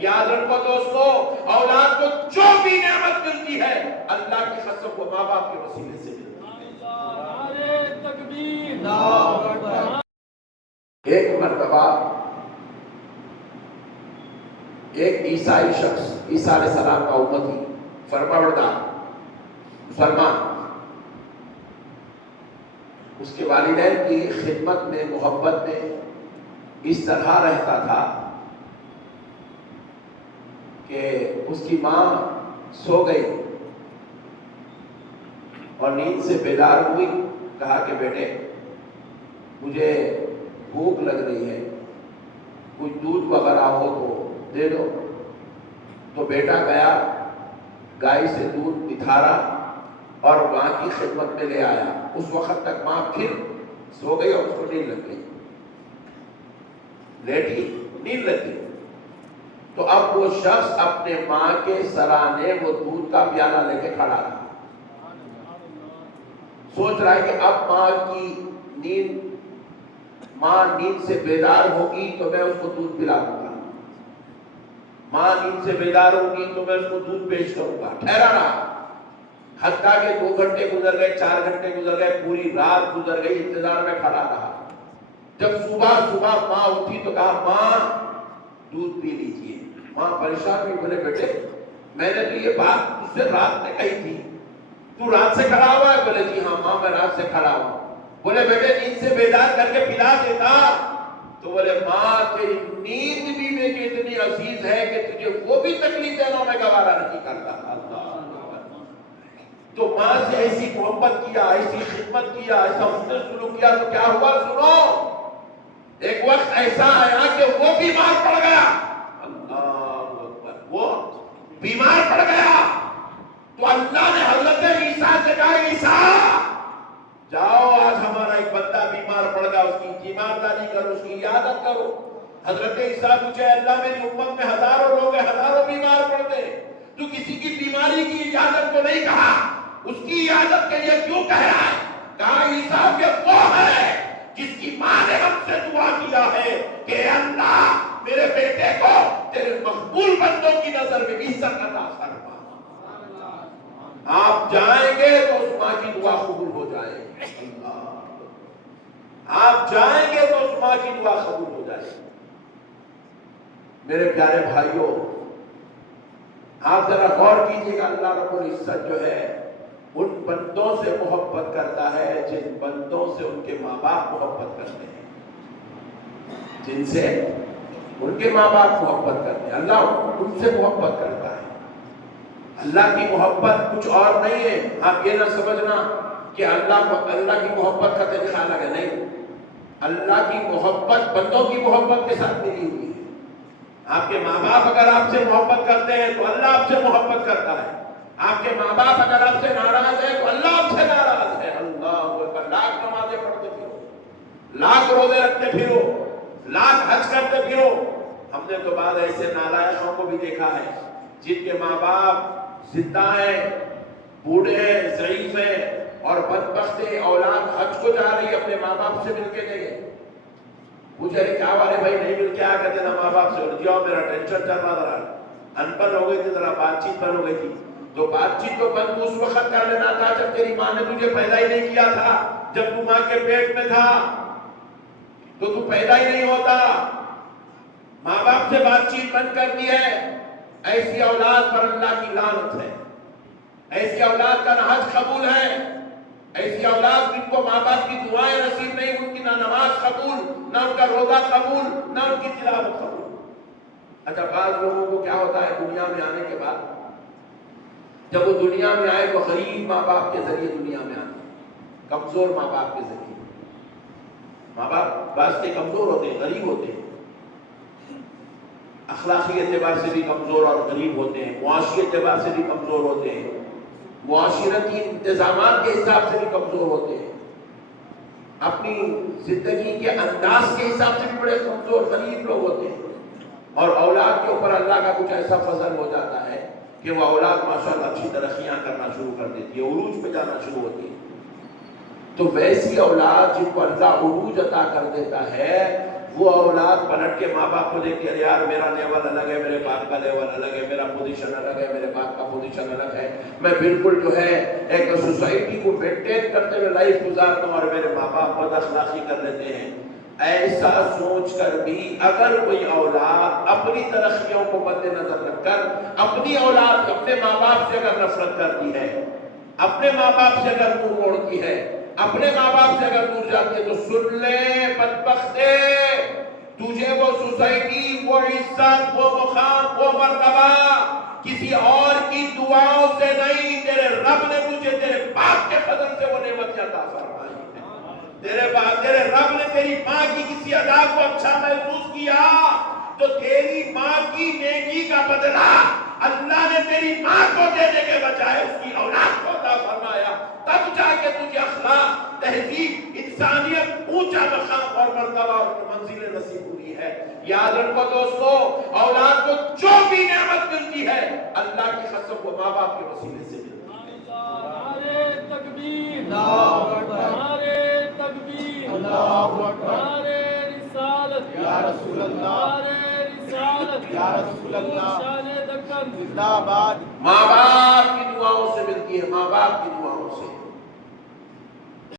یاد رکھو دوستو، اولاد کو جو بھی نعمت ملتی ہے اللہ کی قسم وہ ماں باپ کے وسیلے سے ملتی ہے۔ ایک مرتبہ ایک عیسائی شخص، عیسیٰ علیہ السلام کا امتی، فرمانبردار مسلمان، اس کے والدین کی خدمت میں، محبت میں اس طرح رہتا تھا کہ اس کی ماں سو گئی اور نیند سے بیدار ہوئی، کہا کہ بیٹے مجھے بھوک لگ رہی ہے، کچھ دودھ وغیرہ ہو تو دے دو۔ تو بیٹا گیا، گائے سے دودھ نتھارا اور ماں کی خدمت میں لے آیا۔ اس وقت تک ماں پھر سو گئی اور اس کو نیند لگ گئی، لیٹی، نیند لگ گئی۔ تو اب وہ شخص اپنے ماں کے سرانے وہ دودھ کا پیالہ لے کے کھڑا رہا، سوچ رہا ہے کہ اب ماں نیند سے بیدار ہوگی تو میں اس کو دودھ پلا دوں گا، ماں نیند سے بیدار ہوگی تو میں اس کو دودھ پیش کروں گا۔ ٹھہرا رہا، حتیٰ کہ 2 گھنٹے گزر گئے، 4 گھنٹے گزر گئے، پوری رات گزر گئی، انتظار میں کھڑا رہا۔ جب صبح ماں اٹھی تو کہا ماں دودھ پی لیجیے۔ ماں پریشان ہوئی، بولے بیٹے میں نے تو یہ بات تجھ سے رات میں کہی تھی، تو رات سے کھڑا ہوا ہے؟ بولے جی ہاں ماں میں رات سے کھڑا ہوا۔ بولے بیٹے نیند سے بیدار کر کے پلا دیتا۔ تو بولے ماں تیری نیند بھی مجھے اتنی عزیز ہے کہ تجھے وہ بھی تکلیف دینا میں گوارا نہیں کرتا۔ تو ماں سے ایسی محبت کیا، ایسی خدمت کیا، ایسا حسن سلوک کیا تو کیا ہوا؟ سنو، ایک وقت ایسا آیا کہ وہ بیمار پڑ گیا، اللہ اکبر، وہ بیمار پڑ گیا۔ تو اللہ نے حضرت عیسیٰ سے کہا عیسیٰ جاؤ، آج ہمارا ایک بندہ بیمار پڑ گیا، اس کی تیمارداری کرو، اس کی عیادت کرو۔ حضرت عیسیٰ پوچھے اللہ میری امت میں ہزاروں لوگ ہیں، ہزاروں بیمار پڑتے ہیں، تو کسی کی بیماری کی عیادت کو نہیں کہا، اس کی عیادت کے لیے کیوں کہہ رہا ہے؟ کہا عیسیٰ کہ وہ ہے جس کی ماں نے ہم سے دعا کیا ہے کہ اللہ میرے بیٹے کو تیرے مقبول بندوں کی نظر میں عزت عطا فرما۔ آپ جائیں گے تو اس ماں کی دعا قبول ہو جائے گی، آپ جائیں گے تو اس ماں کی دعا قبول ہو جائے گی۔ میرے پیارے بھائیوں، آپ ذرا غور کیجئے گا، اللہ رب العزت جو ہے ان بندوں سے محبت کرتا ہے جن بندوں سے ان کے ماں باپ محبت کرتے ہیں، جن سے ان کے ماں باپ محبت کرتے ہیں، اللہ ان سے محبت کرتا ہے۔ اللہ کی محبت کچھ اور نہیں ہے، آپ یہ نہ سمجھنا کہ اللہ کی محبت کا طریقہ الگ ہے، نہیں، اللہ کی محبت بندوں کی محبت کے ساتھ ملی ہوئی ہے۔ آپ کے ماں باپ اگر آپ سے محبت کرتے ہیں تو اللہ آپ سے محبت کرتا ہے، آپ کے ماں باپ اگر آپ سے ناراض ہے تو اللہ آپ سے ناراض ہے۔ اللہ اکبر، لاکھ نمازیں پڑھتے پھرو، لاکھ روزے رکھتے پھرو، لاکھ حج کرتے پھرو، ہم نے تو بعض ایسے نالائقوں کو بھی دیکھا ہے جن کے ماں باپ زندہ ہیں، بوڑھے ہیں، ضعیف ہیں اور بدبخت اولاد حج کو جا رہی ہے، اپنے ماں باپ سے مل کے نہیں گئے۔ پوچھے کیا والے بھائی نہیں مل کے آیا کرتے نا ماں باپ سے؟ جاؤ میرا ٹینشن چل رہا تھا، انپڑھ ہو گئی تھی، ذرا بات چیت بند ہو گئی تھی۔ تو بات چیت تو بند اس وقت کر لینا تھا جب تیری ماں نے تجھے پیدا ہی نہیں کیا تھا، جب تو ماں کے پیٹ میں تھا تو تو پیدا ہی نہیں ہوتا۔ ماں باپ سے بات چیت بند کر دی ہے، ایسی اولاد پر اللہ کی لعنت ہے، ایسی اولاد کا نہ حج قبول ہے، ایسی اولاد جن کو ماں باپ کی دعائیں نصیب نہیں، ان کی نہ نماز قبول، نہ ان کا روزہ قبول، نہ ان کی تلاوت قبول۔ اچھا بعض لوگوں کو کیا ہوتا ہے دنیا میں آنے کے بعد، جب وہ دنیا میں آئے تو غریب ماں باپ کے ذریعے دنیا میں آتے ہیں، کمزور ماں باپ کے ذریعے۔ ماں باپ بعض کے کمزور ہوتے ہیں، غریب ہوتے ہیں، اخلاقی اعتبار سے بھی کمزور اور غریب ہوتے ہیں، معاشی اعتبار سے بھی کمزور ہوتے ہیں، معاشرتی انتظامات کے حساب سے بھی کمزور ہوتے ہیں، اپنی زندگی کے انداز کے حساب سے بھی بڑے کمزور غریب لوگ ہوتے ہیں، اور اولاد کے اوپر اللہ کا کچھ ایسا فضل ہو جاتا ہے کہ وہ اولاد ماشاءاللہ اچھی ترقیاں کرنا شروع کر دیتی ہے، عروج پہ جانا شروع ہوتی ہے۔ تو ویسی اولاد جن کو اللہ عروج عطا کر دیتا ہے وہ اولاد پلٹ کے ماں باپ کو دیکھتی ہے یار میرا لیول الگ ہے، میرے باپ کا لیول الگ ہے، میرا پوزیشن الگ ہے، میرے باپ کا پوزیشن الگ ہے، میں بالکل جو ہے ایک سوسائٹی کو مینٹین کرتے ہوئے لائف گزارتا ہوں اور میرے ماں باپ بد اخلاقی کر لیتے ہیں. ایسا سوچ کر بھی اگر کوئی اولاد اپنی ترقیوں کو مد نظر رکھ کر اپنی اولاد اپنے ماں باپ سے اگر نفرت کرتی ہے، اپنے ماں باپ سے اگر منہ موڑتی ہے، اپنے ماں باپ سے اگر دور جاتی ہے، تو سن لے بدبختے، تجھے وہ سوسائٹی، وہ عزت، وہ مقام، وہ مرتبہ کسی اور کی دعاؤں سے نہیں، تیرے رب نے تجھے تیرے باپ کے فضل سے وہ نعمت عطا فرمائی ہے. تیرے رب نے تیری ماں کی کسی ادا کو اچھا محسوس کیا تو تیری ماں کی نیکی کا بدلہ اللہ نے تیری ماں کو دینے کے بجائے اس کی اولاد کو عطا فرمایا. تب جا کے تجھے اخلاق، تہذیب، انسانیت، اونچا مقام اور مرتبہ اور منزل نصیب ہوئی ہے. یاد رکھو دوستو، اولاد کو جو بھی نعمت ملتی ہے اللہ کی قسم وہ ماں باپ کے وسیلے سے ملتی ہے. نعرے تکبیر، اللہ اکبر، نعرے تکبیر، اللہ اکبر، نعرے رسالت یا رسول اللہ، نعرے رسالت یا رسول اللہ، شان دکن زندہ باد. ماں باپ کی دعاؤں سے ملتی ہے، ماں باپ کی دعاؤں سے.